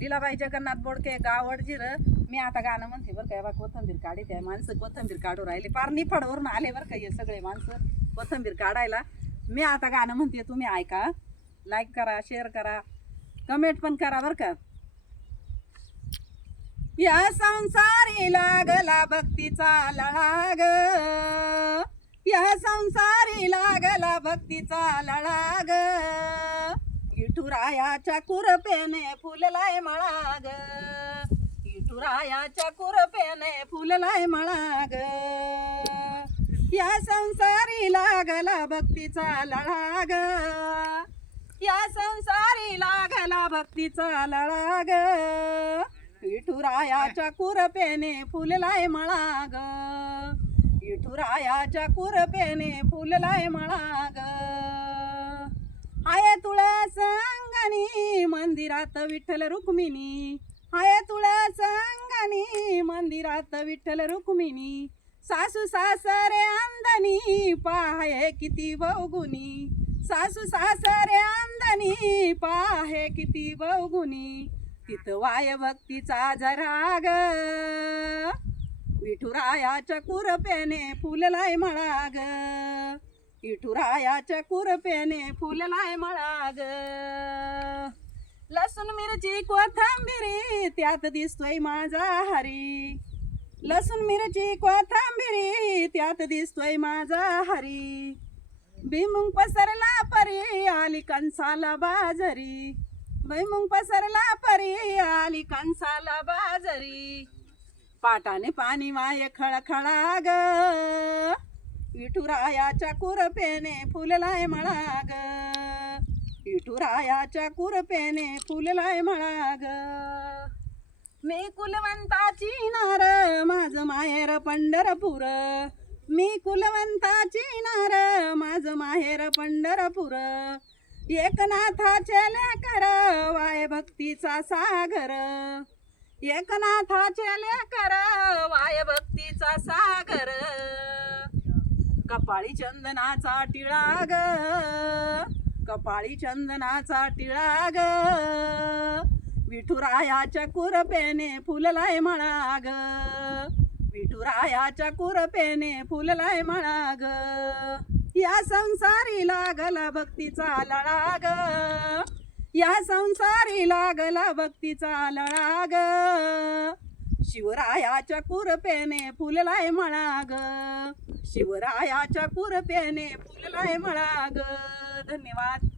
लीलाबाई जगन्नाथ बोडके गावड वडजीर मी आता गाणं म्हणते बरं का बा कोथंबीर काढीत आहे माणसं कोथंबीर काढू राहिले. पार निफाडवरून आले बरं का हे सगळे माणसं कोथंबीर काढायला. मी आता गाणं म्हणते तुम्ही ऐका. लाईक करा शेअर करा. कमेंट पण करा बरं का. या संसारी लागला भक्तीचा लळाग या संसारी लागला भक्तीचा लळाग इटुरायाच्या कुरपेने फुललाय मळाग. इटुरायाच्या कुरपेने फुललाय मळाग. या संसारी लागला भक्तीचा लळाग. या संसारी लागला भक्तीचा लळाग. विठुरायाच्या कुरपेने फुललाय मळाग. विठुरायाच्या कुरपेने फुललाय मळाग. मंदिरात विठ्ठल रुक्मिणी. हाय तुळा अंगणी मंदिरात विठ्ठल रुक्मिणी. सासू सासरे अंदनी पाहे किती बहुगुणी सासू सासरे अंदनी पाहे किती बहुगुणी तिथं वाय भक्तीचा जराग. विठुरायाच्या कुरपेने फुललाय मळाग. विठुरायाच्या कुरपेने फुललाय मळाग. लसूण मिरची कोथांबिरी त्यात दिसतोय माझा हरी. लसूण मिरची कोथांबिरी त्यात दिसतोय माझा हरी. भीमुंग पसरला परी आली कंसाला बाजरी. भीमुंग पसरला परी आली कंसाला बाजरी. पाटाने पाणी माय खळखळा ग. विठुरायाच्या कुरपेने फुललाय मळाग विठुरायाच्या कुरपेने फुललाय मळाग. मी कुलवंताची नार माझ माहेर पंढरपूर. मी कुलवंताची नार माझ माहेर पंढरपूर. एकनाथाचे लेकर वाय भक्तीचा सागर. एकनाथाचे लेकर वाय भक्तीचा सागर. कपाळी चंदनाचा टिळाग. कपाळी चंदनाचा टिळाग. विठुरायाच्या कुरपेने फुललाय मळाग. विठुरायाच्या कुरपेने फुललाय मळाग. या संसारी लागला भक्तीचा लळाग. या संसारी लागला भक्तीचा लळाग. शिवरायाच्या कुरपेने फुललाय मळाग. शिवरायाच्या कुरपेने फुललाय मळाग. धन्यवाद.